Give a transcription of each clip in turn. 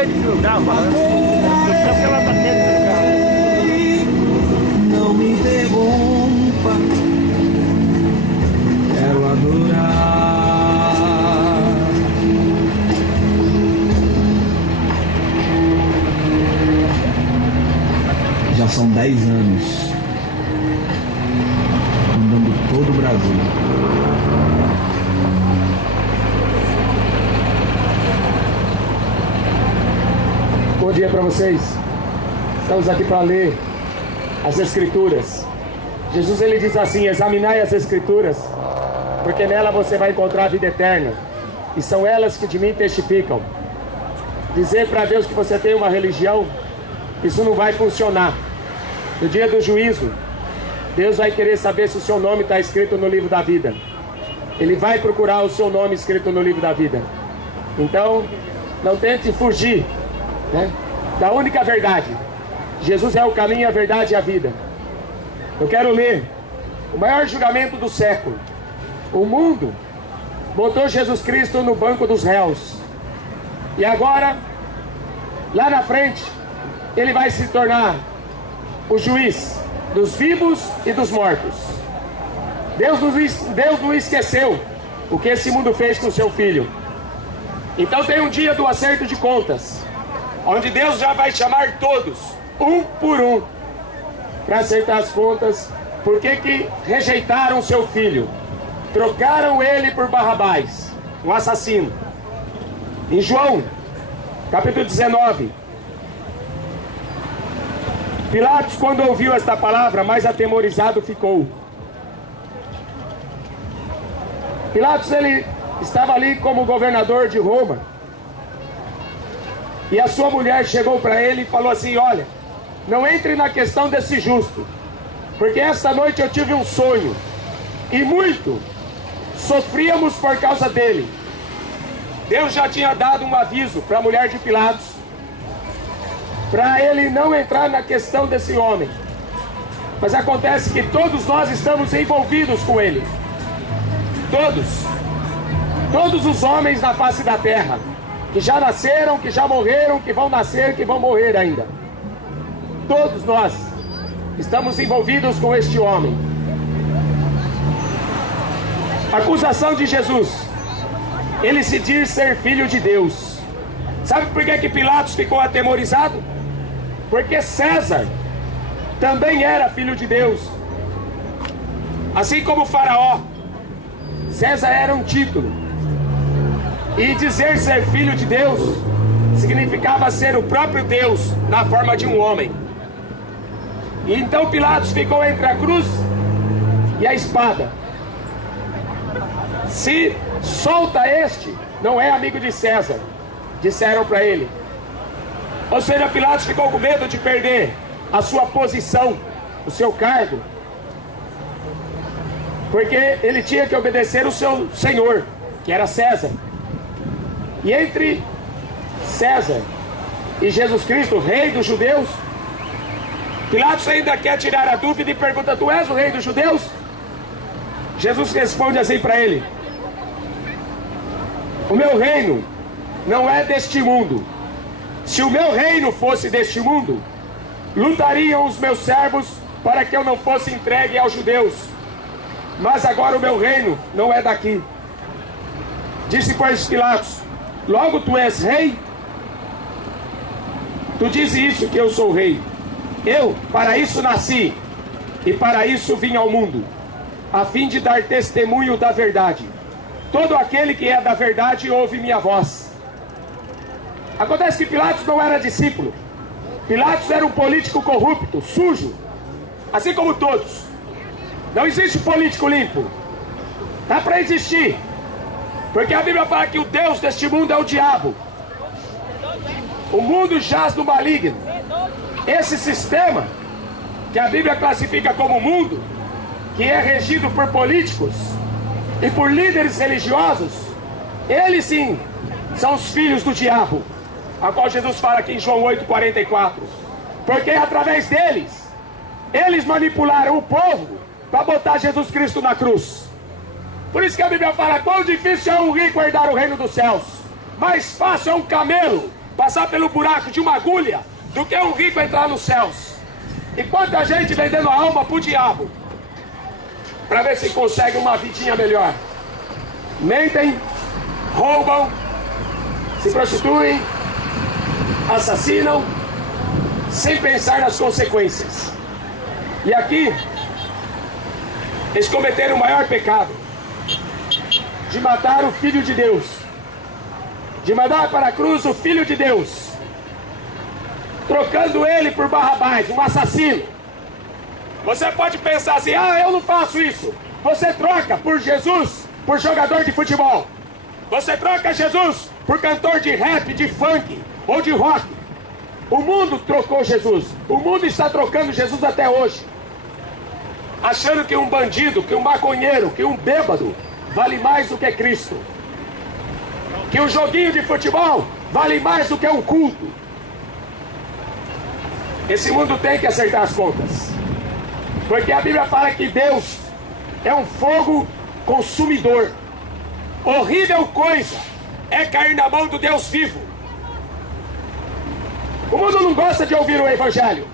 meio desse lugar, mano. Eu sei lá pra dentro desse lugar. Não me interrompa, quero adorar. Já são 10 anos andando todo o Brasil. Bom dia para vocês. Estamos aqui para ler as Escrituras. Jesus ele diz assim: examinai as Escrituras, porque nela você vai encontrar a vida eterna, e são elas que de mim testificam. Dizer para Deus que você tem uma religião, isso não vai funcionar. No dia do juízo, Deus vai querer saber se o seu nome está escrito no livro da vida. Ele vai procurar o seu nome escrito no livro da vida. Então, não tente fugir, né, da única verdade. Jesus é o caminho, a verdade e a vida. Eu quero ler o maior julgamento do século. O mundo botou Jesus Cristo no banco dos réus. E agora, lá na frente, ele vai se tornar o juiz dos vivos e dos mortos. Deus não esqueceu o que esse mundo fez com seu filho. Então tem um dia do acerto de contas, onde Deus já vai chamar todos, um por um, para acertar as contas. Por que rejeitaram seu filho? Trocaram ele por Barrabás, um assassino. Em João, capítulo 19, Pilatos, quando ouviu esta palavra, mais atemorizado ficou. Pilatos, ele estava ali como governador de Roma. E a sua mulher chegou para ele e falou assim: olha, não entre na questão desse justo, porque esta noite eu tive um sonho, e muito sofríamos por causa dele. Deus já tinha dado um aviso para a mulher de Pilatos, para ele não entrar na questão desse homem. Mas acontece que todos nós estamos envolvidos com ele. Todos os homens na face da terra, que já nasceram, que já morreram, que vão nascer, que vão morrer ainda. Todos nós estamos envolvidos com este homem. Acusação de Jesus: ele se diz ser filho de Deus. Sabe por que Pilatos ficou atemorizado? Porque César também era filho de Deus. Assim como o faraó, César era um título. E dizer ser filho de Deus significava ser o próprio Deus na forma de um homem. E então Pilatos ficou entre a cruz e a espada. Se solta este, não é amigo de César, disseram para ele. Ou seja, Pilatos ficou com medo de perder a sua posição, o seu cargo, porque ele tinha que obedecer o seu senhor, que era César. E entre César e Jesus Cristo, rei dos judeus, Pilatos ainda quer tirar a dúvida e pergunta: tu és o rei dos judeus? Jesus responde assim para ele: o meu reino não é deste mundo. Se o meu reino fosse deste mundo, lutariam os meus servos para que eu não fosse entregue aos judeus. Mas agora o meu reino não é daqui. Disse, pois, Pilatos: logo tu és rei? Tu dizes isso, que eu sou rei. Eu para isso nasci, e para isso vim ao mundo, a fim de dar testemunho da verdade. Todo aquele que é da verdade ouve minha voz. Acontece que Pilatos não era discípulo. Pilatos era um político corrupto, sujo, assim como todos. Não existe político limpo. Dá para existir, porque a Bíblia fala que o Deus deste mundo é o diabo. O mundo jaz no maligno. Esse sistema que a Bíblia classifica como mundo, que é regido por políticos e por líderes religiosos, eles sim são os filhos do diabo, a qual Jesus fala aqui em João 8,44. Porque através deles, eles manipularam o povo para botar Jesus Cristo na cruz. Por isso que a Bíblia fala: quão difícil é um rico herdar o reino dos céus. Mais fácil é um camelo passar pelo buraco de uma agulha do que um rico entrar nos céus. E quanta gente vendendo a alma pro diabo para ver se consegue uma vidinha melhor. Mentem, roubam, se prostituem, assassinam, sem pensar nas consequências. E aqui, eles cometeram o maior pecado, de matar o Filho de Deus, de mandar para a cruz o Filho de Deus, trocando ele por Barrabás, um assassino. Você pode pensar assim, eu não faço isso. Você troca por Jesus, por jogador de futebol. Você troca Jesus por cantor de rap, de funk ou de rock. O mundo trocou Jesus. O mundo está trocando Jesus até hoje, achando que um bandido, que um maconheiro, que um bêbado vale mais do que Cristo, que um joguinho de futebol vale mais do que um culto. Esse mundo tem que acertar as contas, porque a Bíblia fala que Deus é um fogo consumidor. Horrível coisa é cair na mão do Deus vivo. O mundo não gosta de ouvir o Evangelho.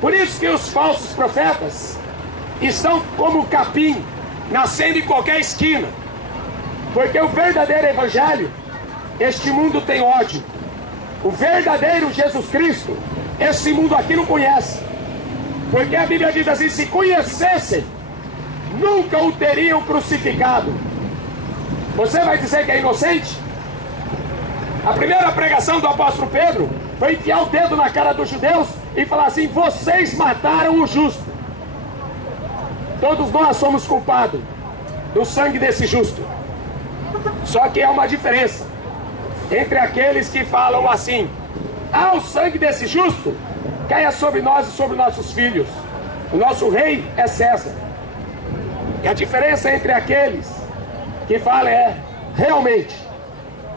Por isso que os falsos profetas estão como capim, nascendo em qualquer esquina. Porque o verdadeiro Evangelho, este mundo tem ódio. O verdadeiro Jesus Cristo, esse mundo aqui não conhece. Porque a Bíblia diz assim, se conhecessem, nunca o teriam crucificado. Você vai dizer que é inocente? A primeira pregação do apóstolo Pedro foi enfiar o dedo na cara dos judeus e falar assim, vocês mataram o justo. Todos nós somos culpados do sangue desse justo. Só que há uma diferença entre aqueles que falam assim, o sangue desse justo caia sobre nós e sobre nossos filhos. O nosso rei é César. E a diferença entre aqueles que falam realmente,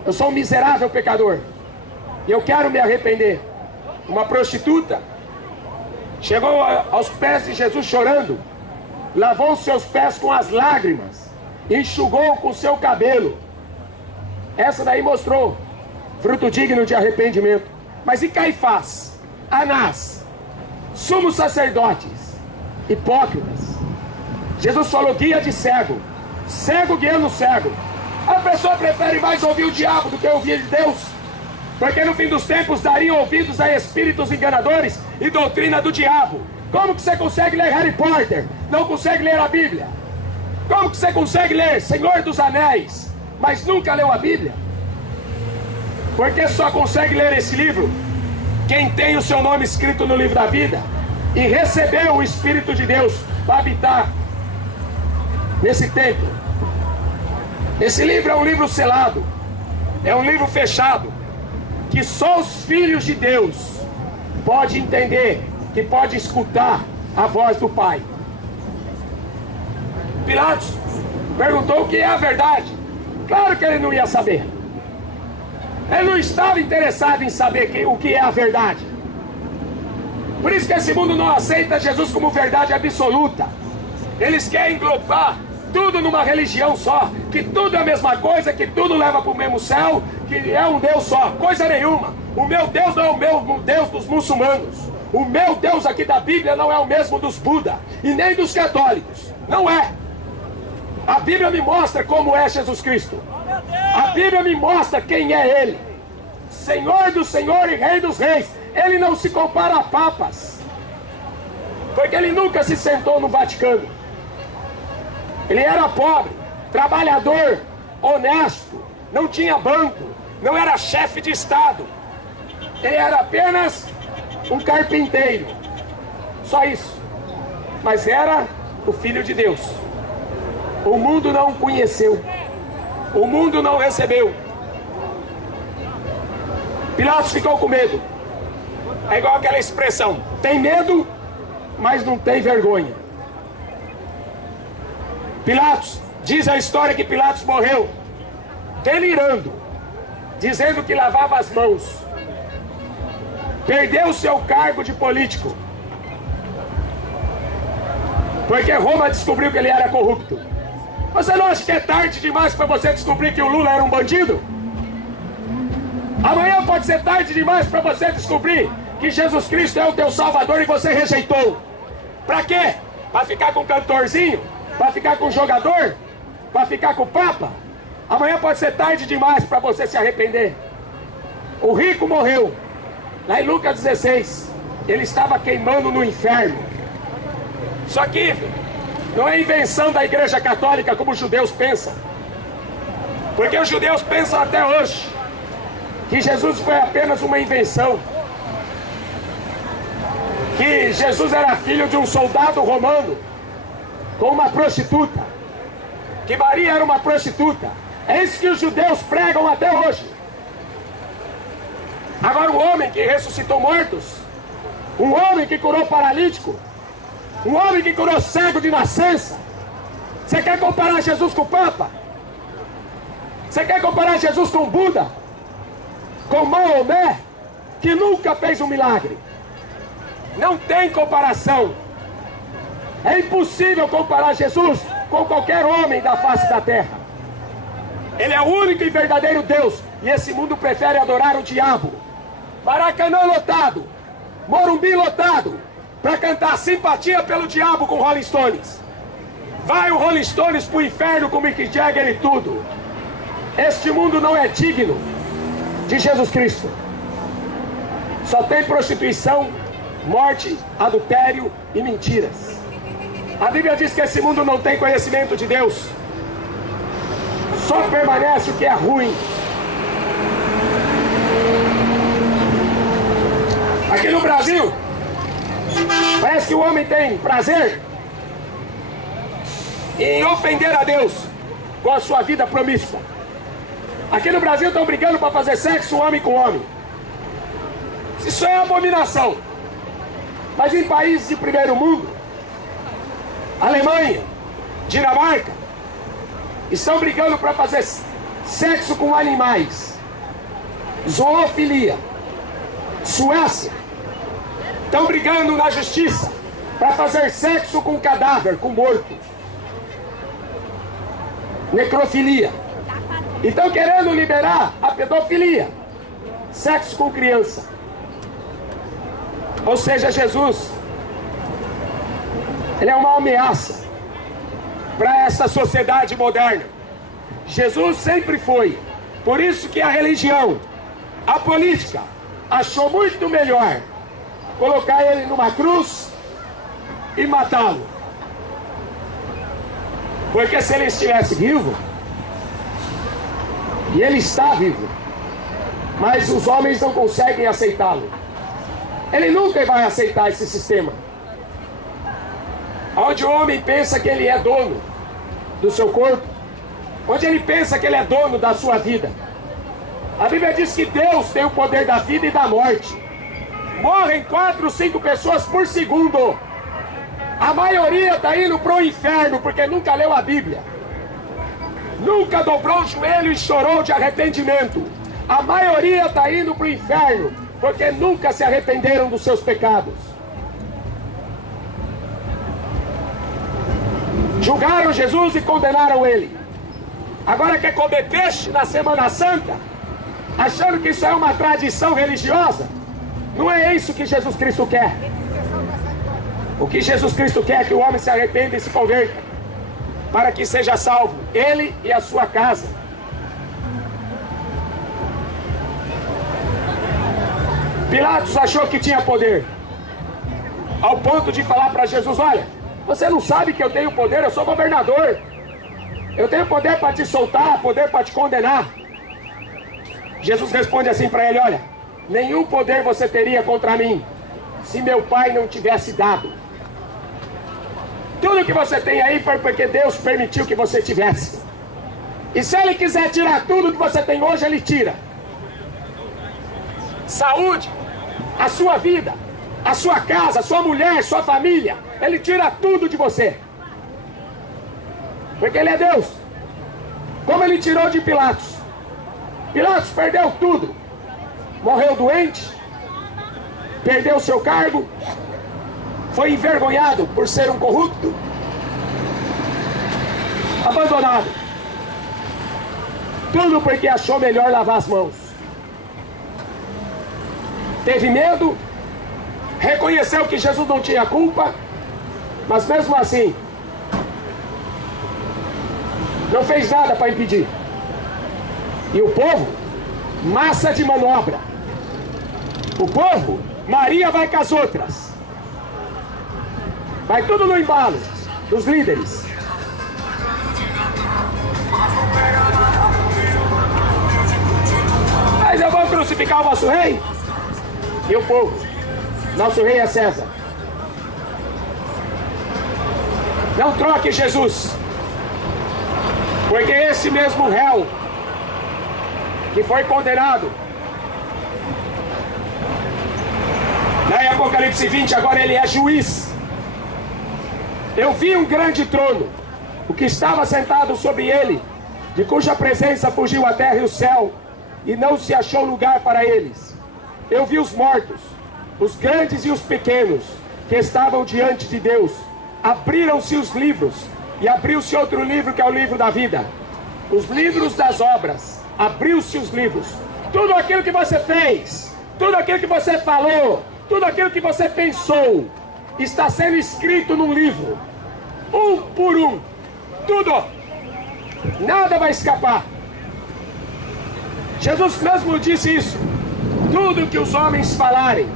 eu sou um miserável pecador e eu quero me arrepender. Uma prostituta chegou aos pés de Jesus chorando, lavou os seus pés com as lágrimas, enxugou com o seu cabelo. Essa daí mostrou fruto digno de arrependimento. Mas e Caifás, Anás, sumos sacerdotes, hipócritas? Jesus falou, guia de cego, cego guiando cego. A pessoa prefere mais ouvir o diabo do que ouvir Deus, porque no fim dos tempos dariam ouvidos a espíritos enganadores e doutrina do diabo. Como que você consegue ler Harry Potter, não consegue ler a Bíblia? Como que você consegue ler Senhor dos Anéis, mas nunca leu a Bíblia? Porque só consegue ler esse livro quem tem o seu nome escrito no livro da vida e recebeu o Espírito de Deus para habitar nesse templo. Esse livro é um livro selado, é um livro fechado, que só os filhos de Deus podem entender, que podem escutar a voz do Pai. Pilatos perguntou o que é a verdade. Claro que ele não ia saber. Ele não estava interessado em saber o que é a verdade. Por isso que esse mundo não aceita Jesus como verdade absoluta. Eles querem englobar tudo numa religião só, que tudo é a mesma coisa, que tudo leva para o mesmo céu, que é um Deus só. Coisa nenhuma. O meu Deus não é o mesmo Deus dos muçulmanos. O meu Deus aqui da Bíblia não é o mesmo dos Buda e nem dos católicos. Não é. A Bíblia me mostra como é Jesus Cristo. A Bíblia me mostra quem é Ele. Senhor do Senhor e Rei dos Reis. Ele não se compara a papas, porque ele nunca se sentou no Vaticano. Ele era pobre, trabalhador, honesto, não tinha banco, não era chefe de Estado. Ele era apenas um carpinteiro, só isso. Mas era o Filho de Deus. O mundo não o conheceu, o mundo não o recebeu. Pilatos ficou com medo. É igual aquela expressão, tem medo, mas não tem vergonha. Pilatos, diz a história que Pilatos morreu delirando, dizendo que lavava as mãos. Perdeu o seu cargo de político, porque Roma descobriu que ele era corrupto. Você não acha que é tarde demais para você descobrir que o Lula era um bandido? Amanhã pode ser tarde demais para você descobrir que Jesus Cristo é o teu Salvador e você rejeitou. Para quê? Para ficar com o cantorzinho? Para ficar com o jogador? Para ficar com o Papa? Amanhã pode ser tarde demais para você se arrepender. O rico morreu. Lá em Lucas 16, ele estava queimando no inferno. Só que não é invenção da Igreja Católica como os judeus pensam. Porque os judeus pensam até hoje que Jesus foi apenas uma invenção. Que Jesus era filho de um soldado romano com uma prostituta. Que Maria era uma prostituta. É isso que os judeus pregam até hoje. Agora o homem que ressuscitou mortos, um homem que curou paralítico, um homem que curou cego de nascença, você quer comparar Jesus com o Papa? Você quer comparar Jesus com Buda? Com Maomé, que nunca fez um milagre? Não tem comparação. É impossível comparar Jesus com qualquer homem da face da terra. Ele é o único e verdadeiro Deus, e esse mundo prefere adorar o diabo. Maracanã lotado, Morumbi lotado, para cantar simpatia pelo diabo com Rolling Stones. Vai o Rolling Stones pro inferno com Mick Jagger e tudo. Este mundo não é digno de Jesus Cristo. Só tem prostituição, morte, adultério e mentiras. A Bíblia diz que esse mundo não tem conhecimento de Deus. Só permanece o que é ruim. Aqui no Brasil, parece que o homem tem prazer em ofender a Deus com a sua vida promíscua. Aqui no Brasil estão brigando para fazer sexo homem com homem. Isso é abominação. Mas em países de primeiro mundo, Alemanha, Dinamarca, estão brigando para fazer sexo com animais. Zoofilia. Suécia, estão brigando na justiça para fazer sexo com cadáver, com morto. Necrofilia. E estão querendo liberar a pedofilia, sexo com criança. Ou seja, Jesus, ele é uma ameaça para essa sociedade moderna. Jesus sempre foi. Por isso que a religião, a política, achou muito melhor colocar ele numa cruz e matá-lo. Porque se ele estivesse vivo, e ele está vivo, mas os homens não conseguem aceitá-lo. Ele nunca vai aceitar esse sistema, onde o homem pensa que ele é dono do seu corpo, onde ele pensa que ele é dono da sua vida. A Bíblia diz que Deus tem o poder da vida e da morte. Morrem 4 ou 5 pessoas por segundo. A maioria está indo para o inferno porque nunca leu a Bíblia. Nunca dobrou o joelho e chorou de arrependimento. A maioria está indo para o inferno porque nunca se arrependeram dos seus pecados. Julgaram Jesus e condenaram ele. Agora quer comer peixe na Semana Santa, achando que isso é uma tradição religiosa. Não é isso que Jesus Cristo quer. O que Jesus Cristo quer é que o homem se arrependa e se converta, para que seja salvo, ele e a sua casa. Pilatos achou que tinha poder, ao ponto de falar para Jesus: olha, você não sabe que eu tenho poder, eu sou governador. Eu tenho poder para te soltar, poder para te condenar. Jesus responde assim para ele: olha, nenhum poder você teria contra mim, se meu Pai não tivesse dado. Tudo que você tem aí foi porque Deus permitiu que você tivesse. E se Ele quiser tirar tudo que você tem hoje, Ele tira. Saúde, a sua vida, a sua casa, a sua mulher, sua família. Ele tira tudo de você. Porque Ele é Deus. Como Ele tirou de Pilatos. Pilatos perdeu tudo. Morreu doente, perdeu seu cargo, foi envergonhado por ser um corrupto, abandonado. Tudo porque achou melhor lavar as mãos. teve medo, reconheceu que Jesus não tinha culpa, mas mesmo assim, não fez nada para impedir. E o povo, massa de manobra. O povo, Maria vai com as outras. Vai tudo no embalo dos líderes. Mas eu vou crucificar o vosso rei. E o povo, nosso rei é César. Não troque Jesus, porque esse mesmo réu que foi condenado lá em Apocalipse 20, agora ele é juiz. Eu vi um grande trono, o que estava sentado sobre ele, de cuja presença fugiu a terra e o céu, e não se achou lugar para eles. Eu vi os mortos, os grandes e os pequenos, que estavam diante de Deus. Abriram-se os livros, e abriu-se outro livro, que é o livro da vida. Os livros das obras, abriu-se os livros. Tudo aquilo que você fez, tudo aquilo que você falou, tudo aquilo que você pensou, está sendo escrito num livro, um por um, tudo, nada vai escapar. Jesus mesmo disse isso: tudo que os homens falarem,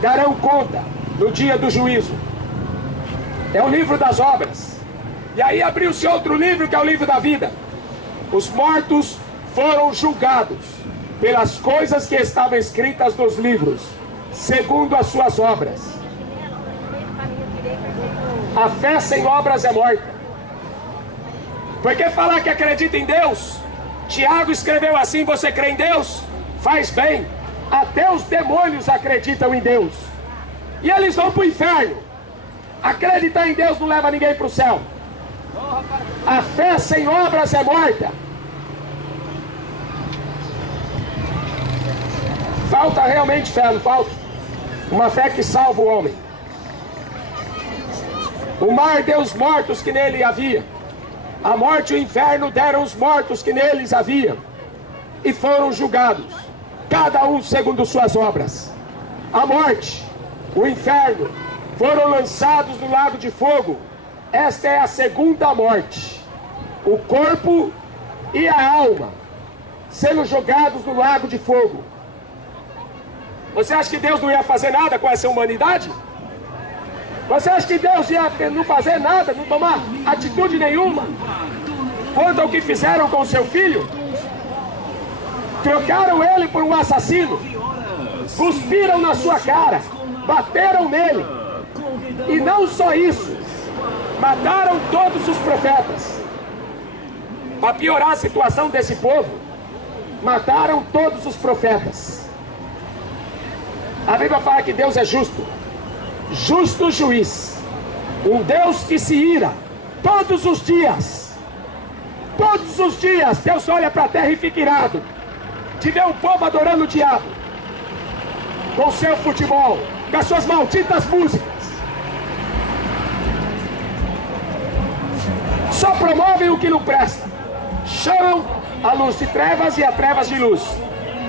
darão conta no dia do juízo. É o livro das obras. E aí abriu-se outro livro, que é o livro da vida. Os mortos foram julgados pelas coisas que estavam escritas nos livros, segundo as suas obras. A fé sem obras é morta. Porque falar que acredita em Deus, Tiago escreveu assim: você crê em Deus? Faz bem. Até os demônios acreditam em Deus, e eles vão para o inferno. Acreditar em Deus não leva ninguém para o céu. A fé sem obras é morta. Falta realmente fé, não falta? Uma fé que salva o homem. O mar deu os mortos que nele havia. A morte e o inferno deram os mortos que neles havia, e foram julgados, cada um segundo suas obras. A morte, o inferno, foram lançados no lago de fogo. Esta é a segunda morte. O corpo e a alma sendo jogados no lago de fogo. Você acha que Deus não ia fazer nada com essa humanidade? Você acha que Deus ia não fazer nada, não tomar atitude nenhuma quanto ao que fizeram com o seu filho? Trocaram ele por um assassino, cuspiram na sua cara, bateram nele, e não só isso, mataram todos os profetas. Para piorar a situação desse povo, mataram todos os profetas. A Bíblia fala que Deus é justo, justo juiz, um Deus que se ira todos os dias. Todos os dias Deus olha para a terra e fica irado de ver o povo adorando o diabo, com o seu futebol, com as suas malditas músicas. Só promovem o que não presta. Chamam a luz de trevas e a trevas de luz.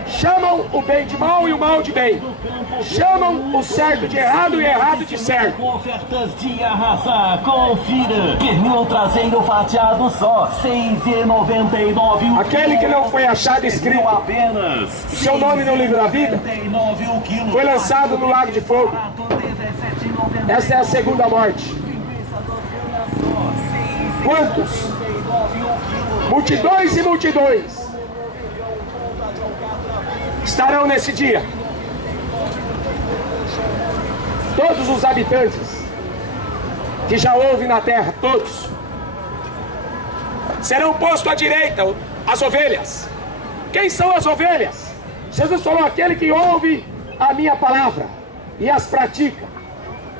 Chamam o bem de mal e o mal de bem. Chamam o certo de errado e o errado de certo. Ofertas de arrasar, confira. Pernil traseiro fatiado só, R$6,99. Aquele que não foi achado escrito apenas seu nome no livro da vida foi lançado no lago de fogo. Essa é a segunda morte. Quantos? Multidões e multidões estarão nesse dia. Todos os habitantes que já houve na terra, todos, serão postos à direita, as ovelhas. Quem são as ovelhas? Jesus falou: aquele que ouve a minha palavra e as pratica,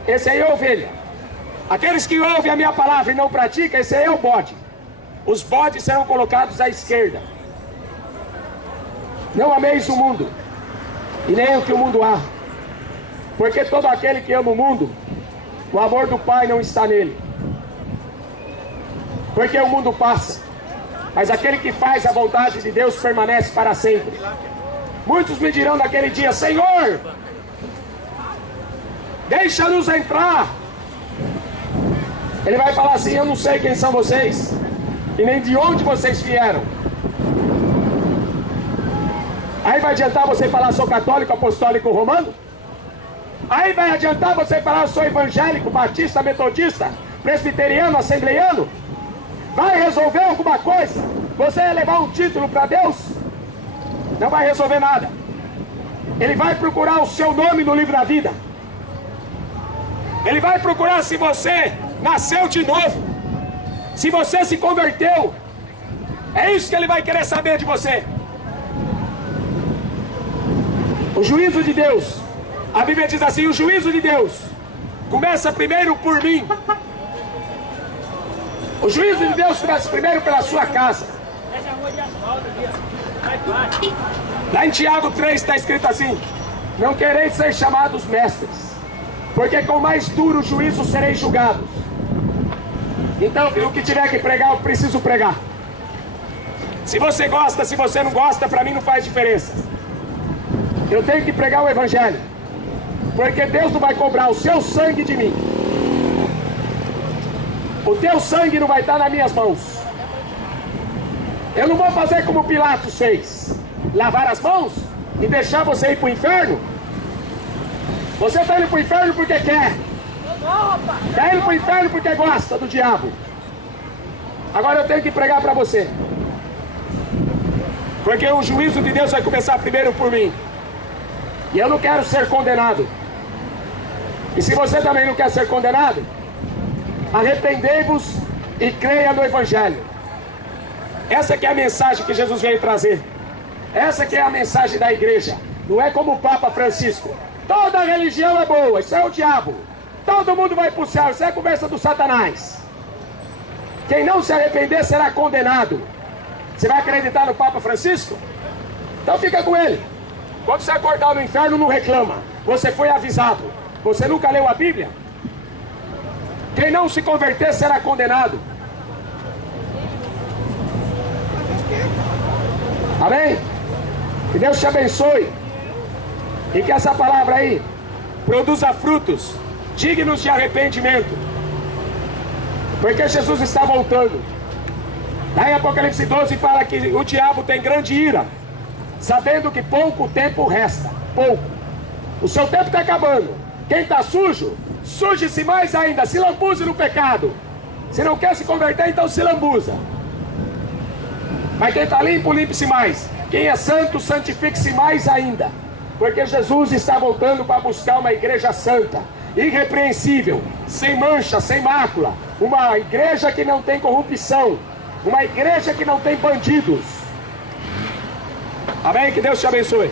esse aí é a ovelha. Aqueles que ouvem a minha palavra e não praticam, esse aí é o bode. Os bodes serão colocados à esquerda. Não ameis o mundo, e nem o que o mundo há, porque todo aquele que ama o mundo, o amor do Pai não está nele. Porque o mundo passa, mas aquele que faz a vontade de Deus permanece para sempre. Muitos me dirão naquele dia: Senhor, deixa-nos entrar. Ele vai falar assim: eu não sei quem são vocês e nem de onde vocês vieram. Aí vai adiantar você falar: sou católico, apostólico, romano? Aí vai adiantar você falar: sou evangélico, batista, metodista, presbiteriano, assembleiano? Vai resolver alguma coisa? Você vai levar um título para Deus? Não vai resolver nada. Ele vai procurar o seu nome no livro da vida. Ele vai procurar se você nasceu de novo, se você se converteu. É isso que ele vai querer saber de você. O juízo de Deus, a Bíblia diz assim: o juízo de Deus começa primeiro por mim. O juízo de Deus começa primeiro pela sua casa. Lá em Tiago 3 está escrito assim: não quereis ser chamados mestres, porque com mais duro juízo sereis julgados. Então, o que tiver que pregar, eu preciso pregar. Se você gosta, se você não gosta, para mim não faz diferença. Eu tenho que pregar o Evangelho, porque Deus não vai cobrar o seu sangue de mim. O teu sangue não vai estar nas minhas mãos. Eu não vou fazer como Pilatos fez: lavar as mãos e deixar você ir para o inferno. Você está indo para o inferno porque quer. Está indo para o inferno porque gosta do diabo. Agora eu tenho que pregar para você, porque o juízo de Deus vai começar primeiro por mim. E eu não quero ser condenado. E se você também não quer ser condenado, arrependei-vos e creia no Evangelho. Essa que é a mensagem que Jesus veio trazer. Essa que é a mensagem da igreja. Não é como o Papa Francisco: toda religião é boa, isso é o diabo. Todo mundo vai para o céu, isso é a conversa do Satanás. Quem não se arrepender será condenado. Você vai acreditar no Papa Francisco? Então fica com ele. Quando você acordar no inferno, não reclama. Você foi avisado. Você nunca leu a Bíblia? Quem não se converter será condenado. Amém? Que Deus te abençoe. E que essa palavra aí produza frutos dignos de arrependimento. Porque Jesus está voltando. Lá em Apocalipse 12 fala que o diabo tem grande ira, sabendo que pouco tempo resta. Pouco. O seu tempo está acabando. Quem está sujo, suje-se mais ainda. Se lambuze no pecado. Se não quer se converter, então se lambuza. Mas quem está limpo, limpe-se mais. Quem é santo, santifique-se mais ainda. Porque Jesus está voltando para buscar uma igreja santa, irrepreensível, sem mancha, sem mácula. Uma igreja que não tem corrupção. Uma igreja que não tem bandidos. Amém? Que Deus te abençoe.